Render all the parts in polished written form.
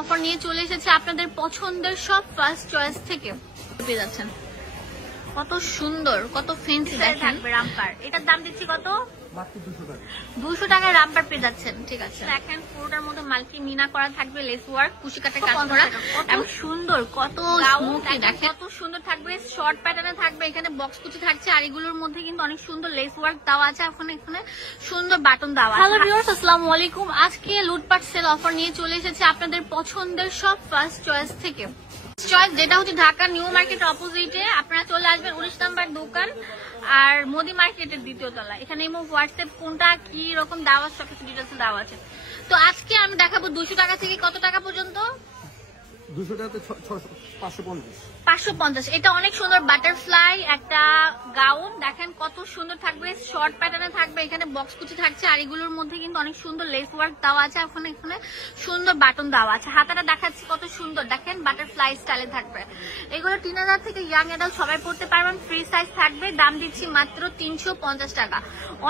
Offer নিয়ে চলে এসেছে আপনাদের পছন্দের সব ফার্স্ট চয়েস থেকে পেয়ে যাচ্ছেন। কত সুন্দর, কত ফ্যান্সি থাকবে রামপার। এটার দাম দিচ্ছি কত? 200 টাকায় রামপার পেয়ে যাচ্ছেন। ঠিক আছে, দেখেন পুরোটার মধ্যে মাল্টি মিনা করা থাকবে, লেস ওয়ার্ক, কুশি কাটা কাজ করা, এবং সুন্দর, কত স্মোকি দেখেন, কত সুন্দর থাকবে। শর্ট প্যাটার্নে থাকবে, এখানে বক্স কুচি থাকছে, আর এগুলোর মধ্যে কিন্তু অনেক সুন্দর লেস ওয়ার্ক দেওয়া আছে, এখানে সুন্দর বাটন দেওয়া আছে। হ্যালো ভিউয়ার্স, আসসালামু আলাইকুম। আজকে লুটপাট সেল অফার নিয়ে চলে এসেছে আপনাদের পছন্দের সব ফার্স্ট চয়েস থেকে। চয়েস যেটা হচ্ছে ঢাকা নিউ মার্কেট অপোজিটে, আপনারা চলে আসবেন 19 নাম্বার দোকান আর মোদি মার্কেটের দ্বিতীয় তলা। এখানে ইমো হোয়াটসঅ্যাপ কোনটা কি রকম দেওয়া সব কিছু ডিটেলস দেওয়া আছে। তো আজকে আমি দেখাবো 200 টাকা থেকে কত টাকা পর্যন্ত? 200 টাকাতে 550। এটা অনেক সুন্দর বাটারফ্লাই একটা গাউন, দেখেন কত সুন্দর থাকবে, শর্ট প্যাটার্নে থাকবে, এখানে বক্স কুচি থাকছে, আর এগুলোর মধ্যে কিন্তু অনেক সুন্দর লেস ওয়ার্ক দেওয়া আছে, এখানে সুন্দর বাটন দেওয়া আছে। হাতাটা দেখাচ্ছি কত সুন্দর, দেখেন বাটারফ্লাই স্টাইলে থাকবে। এগুলো 3000 থেকে ইয়াং এডাল্ট সবাই পড়তে পারবেন, ফ্রি সাইজ থাকবে। দাম দিচ্ছি মাত্র 350 টাকা।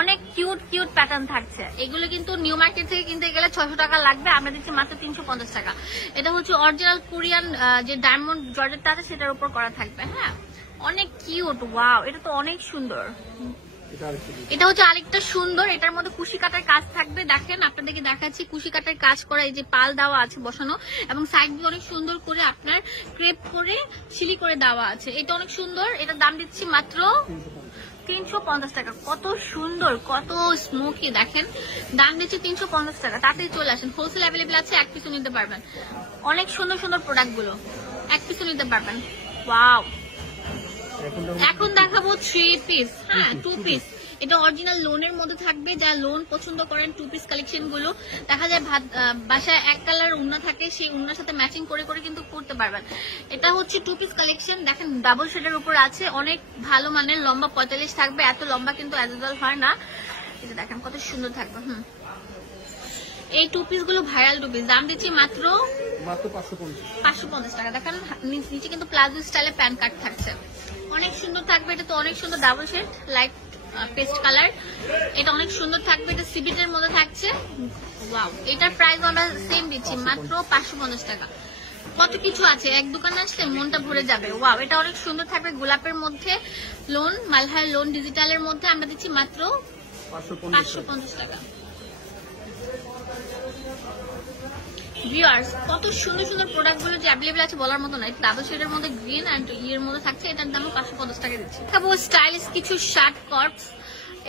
অনেক কিউট কিউট প্যাটার্ন থাকছে। এগুলো কিন্তু নিউ মার্কেট থেকে কিনতে গেলে 600 টাকা লাগবে, আমরা দিচ্ছি মাত্র 350 টাকা। এটা হচ্ছে অরিজিনাল কোরিয়ান যে ডায়মন্ড জর্জেটটা আছে সেটার উপর করা থাকবে। হ্যাঁ, অনেক কিউট। ওয়াও, এটা তো অনেক সুন্দর। এটা হচ্ছে আরেকটা সুন্দর, এটার মধ্যে কুশি কাটার কাজ থাকবে। দেখেন আপনাদেরকে দেখাচ্ছি, কুশি কাটার কাজ করা, এই যে পাল দেওয়া আছে বসানো, এবং সাইড দিয়ে অনেক সুন্দর করে আপনার ক্রেপ করে সিলি করে দেওয়া আছে। এটা অনেক সুন্দর। এটার দাম দিচ্ছি মাত্র 350 টাকা। কত সুন্দর, কত স্মোকি, দেখেন দাম দিচ্ছে 350 টাকা। তাতেই চলে আসেন, হোলসেল অ্যাভেলেবেল আছে, এক পিসও নিতে পারবেন। অনেক সুন্দর সুন্দর প্রোডাক্ট গুলো, এক পিসও নিতে পারবেন। ওয়াও, এখন দেখাবো 3 পিস, হ্যাঁ 2 পিস। এটা অরিজিনাল লোনের মধ্যে থাকবে, যারা লোন পছন্দ করেন 2 পিস কালেকশন গুলো দেখা যায় বাসায় এক কালার উন্না থাকে, সেই উন্নার সাথে ম্যাচিং করে করে কিন্তু করতে পারবেন। এটা হচ্ছে 2 পিস কালেকশন, দেখেন ডাবল শেডের উপর আছে, অনেক ভালো মানের, লম্বা 45 থাকবে, এত লম্বা কিন্তু অ্যাভেলেবল হয় না। এটা দেখেন কত সুন্দর থাকবে। এই 2 পিস গুলো ভাইরাল 2 পিস, দাম দিচ্ছি মাত্র 550 টাকা। দেখেন নিচে কিন্তু প্লাজো স্টাইলে প্যান্ট কাট থাকছে, অনেক সুন্দর থাকবে। এটা তো অনেক সুন্দর double shade, light paste colour, এটা অনেক সুন্দর থাকবে। এটা সিবিটের মধ্যে থাকছে। ওয়াও, এটার প্রাইস আমরা সেম দিচ্ছি মাত্র 550 টাকা। কত কিছু আছে, এক দোকানে আসলে মনটা ভরে যাবে। ওয়াও, এটা অনেক সুন্দর থাকবে, গোলাপের মধ্যে লোন, মালহার লোন ডিজিটালের মধ্যে আমরা দিচ্ছি মাত্র 550 টাকা। ভিউয়ার্স, কত সুন্দর সুন্দর প্রোডাক্ট গুলো যে অ্যাভেলেবল আছে বলার মতো নয়। ডাবল শেডের মধ্যে গ্রিন এন্ড ইয়ের মধ্যে থাকছে, এটার দাম 550 টাকা দিচ্ছি। খাবো স্টাইলিশ কিছু শার্ট কর্পস,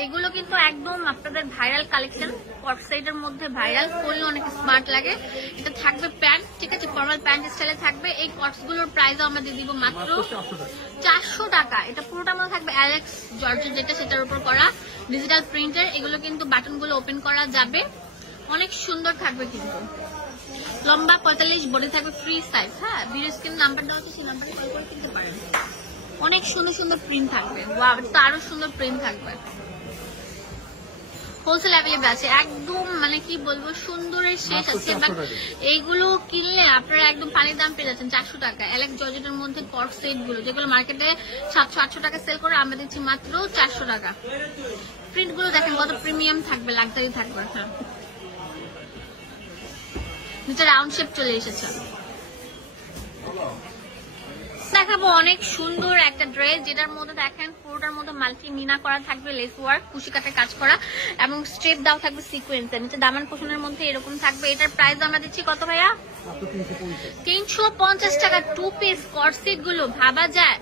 এগুলো কিন্তু একদম আপনাদের ভাইরাল কালেকশন, কর্পস সাইডের মধ্যে ভাইরাল, পরলে অনেক স্মার্ট লাগে। এটা থাকবে প্যান্ট, ঠিক আছে, ফর্মাল প্যান্ট স্টাইলে থাকবে। এই কর্পস গুলোর প্রাইস আমরা দিয়ে দিব মাত্র 400 টাকা। এটা পুরোটার মধ্যে থাকবে অ্যালেক্স জর্জেট যেটা, সেটার উপর করা ডিজিটাল প্রিন্টার। এগুলো কিন্তু বাটন গুলো ওপেন করা যাবে, অনেক সুন্দর থাকবে কিন্তু। লম্বা 45, বডি থাকবে ফ্রি সাইজ। হ্যাঁ, ভিডিও স্ক্রিন নাম্বার দেওয়া আছে, সেই নাম্বারে কল করে কিনতে পারেন। অনেক সুন্দর সুন্দর প্রিন্ট থাকবে। ওয়াও, এটা আরো সুন্দর প্রিন্ট থাকবে। হোলসেল অ্যাভেলেবল আছে, একদম মানে কি বলবো, সুন্দরের শেষ আছে। এইগুলো কিনলে আপনারা একদম পানির দাম পেয়ে যাচ্ছেন 400 টাকা। অ্যালেক্স জর্জেটের মধ্যে কর্প সেট গুলো যেগুলো মার্কেটে 700-800 টাকা সেল করে, আমরা দিচ্ছি মাত্র 400 টাকা। প্রিন্ট গুলো দেখেন কত প্রিমিয়াম থাকবে, লাক্সারি থাকবে। হ্যাঁ, নিচে রাউন্ড শেপ চলে এসেছে। দেখাবো অনেক সুন্দর একটা ড্রেস, যেটার মধ্যে দেখেন পুরোটার মধ্যে মাল্টি মিনা করা থাকবে, লেস ওয়ার্ক, কুশি কাটার কাজ করা, এবং স্ট্রেপ দাও থাকবে সিকোয়েন্সের। নিচে দামান পোষণের মধ্যে এরকম থাকবে। এটার প্রাইস আমরা দিচ্ছি কত ভাইয়া? 350 টাকা। 2 পিস কর্সেট গুলো ভাবা যায়।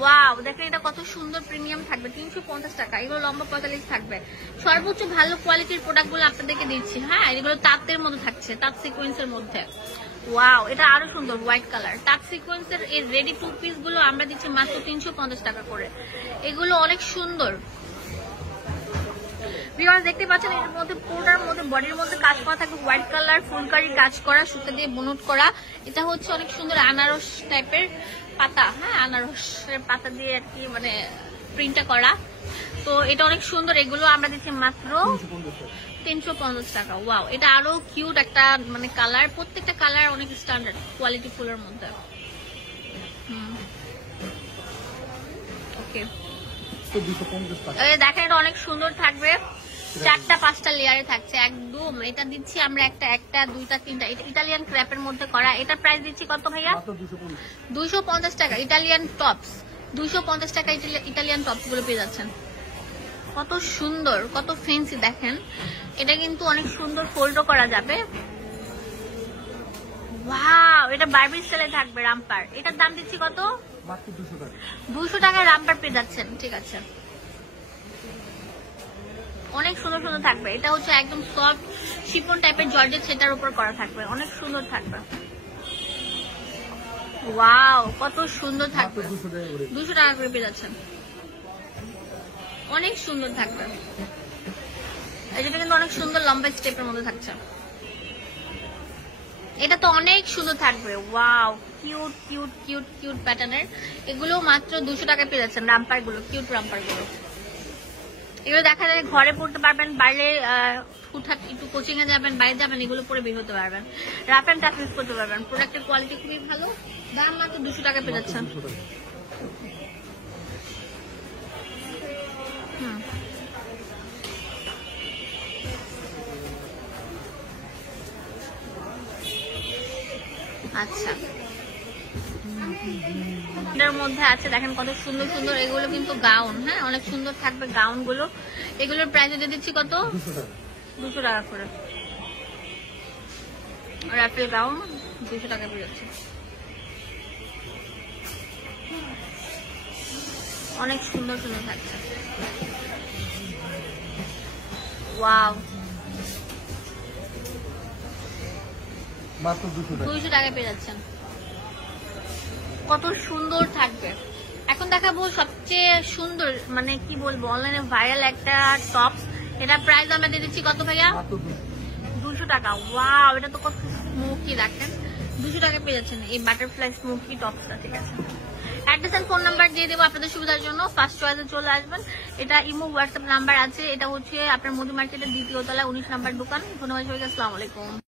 ওয়াও, দেখেন এটা কত সুন্দর প্রিমিয়াম থাকবে, 350 টাকা। এগুলো লম্বা 45 থাকবে। সর্বোচ্চ ভালো কোয়ালিটির প্রোডাক্ট গুলো আপনাদেরকে দিচ্ছি। হ্যাঁ, এগুলো তাঁতের মধ্যে থাকছে, তাঁত সিকোয়েন্সের মধ্যে। ওয়াও, এটা আরো সুন্দর, হোয়াইট কালার তাঁত সিকোয়েন্সের। এই রেডি 2 পিস গুলো আমরা দিচ্ছি মাত্র 350 টাকা করে। এগুলো অনেক সুন্দর। ভিউয়ার্স দেখতে পাচ্ছেন, এর মধ্যে পুরোটার মধ্যে বডির মধ্যে কাজ করা থাকবে, হোয়াইট কালার ফুলকারি কাজ করা, সুতা দিয়ে বুনট করা। এটা হচ্ছে অনেক সুন্দর আনারস টাইপের পাতা। হ্যাঁ, আনারসের পাতা দিয়ে আর কি মানে প্রিন্টটা করা। তো এটা অনেক সুন্দর। এগুলো আমরা দিচ্ছি মাত্র 350 টাকা। ওয়াও, এটা আরো কিউট একটা মানে কালার, প্রত্যেকটা কালার অনেক স্ট্যান্ডার্ড কোয়ালিটি ফুলের মধ্যে। ওকে, দেখেন এটা অনেক সুন্দর থাকবে, 4টা 5টা লেয়ারে থাকছে একদম। এটা দিচ্ছি আমরা একটা 2টা 3টা। এটা ইটালিয়ান ক্র্যাপের মধ্যে করা। এটার প্রাইস দিচ্ছি কত ভাইয়া? 250 টাকা। ইটালিয়ান টপস 250 টাকা। ইটালিয়ান টপস গুলো পেয়ে যাচ্ছেন। কত সুন্দর, কত ফ্যান্সি দেখেন। এটা কিন্তু অনেক সুন্দর ফোল্ডও করা যাবে। ওয়াও, এটা বারবি স্টাইলে থাকবে রামপার। এটার দাম দিচ্ছি কত? মাত্র 200 টাকা। 200 টাকায় রামপার পেয়ে যাচ্ছেন। ঠিক আছে, অনেক সুন্দর সুন্দর থাকবে। এটা হচ্ছে একদম সফট শিফন টাইপের জর্জেট, সেটার উপর করা থাকবে, অনেক সুন্দর থাকবে। ওয়াও, কত সুন্দর থাকবে। 200 টাকা করে পেয়ে যাচ্ছেন, অনেক সুন্দর থাকবে। এটা কিন্তু অনেক সুন্দর লম্বা স্টেপের মধ্যে থাকছে। এটা তো অনেক সুন্দর থাকবে। Wow, cute cute cute cute প্যাটার্নের। এগুলো মাত্র 200 টাকায় পেয়ে যাচ্ছেন। রামপার গুলো, কিউট রামপার গুলো। এগুলো দেখা যায় ঘরে পড়তে পারবেন, বাইরে হুটহাট একটু কোচিং এ যাবেন, বাইরে যাবেন, এগুলো পরে বের হতে পারবেন। রাফ এন্ড টাফ ইউজ করতে পারবেন। প্রোডাক্টের কোয়ালিটি খুবই ভালো। দাম মাত্র 200 টাকা পেয়ে যাচ্ছেন। আচ্ছা, এটার মধ্যে আছে দেখেন কত সুন্দর সুন্দর। এগুলো কিন্তু গাউন, হ্যাঁ, অনেক সুন্দর থাকবে গাউন গুলো। এগুলোর প্রাইস দিয়ে দিচ্ছি কত? 200 টাকা করে। রাফেল গাউন 200 টাকা পেয়ে যাচ্ছে। অনেক সুন্দর সুন্দর থাকছে। ওয়াও, মাত্র 200 টাকায় পেয়ে যাচ্ছেন। কত সুন্দর থাকবে। এখন দেখাবো সবচেয়ে সুন্দর, মানে কি বলবো, অনলাইনে ভাইরাল একটা টপস। এটা প্রাইস আমরা দিয়ে দিচ্ছি কত ভাইয়া? 200 টাকা। ওয়াও, এটা তো কত স্মোকি দেখেন। 200 টাকা পেয়ে যাচ্ছেন এই বাটারফ্লাই স্মোকি টপসটা। ঠিক আছে, অ্যাড্রেস এন্ড ফোন নাম্বার দিয়ে দেবো আপনাদের সুবিধার জন্য। ফার্স্ট চয়েসে চলে আসবেন। এটা ইমো হোয়াটসঅ্যাপ নাম্বার আছে। এটা হচ্ছে আপনার মধু মার্কেটের 2য় তলা 19 নাম্বার দোকান। ধন্যবাদ সবাইকে, আসসালামু আলাইকুম।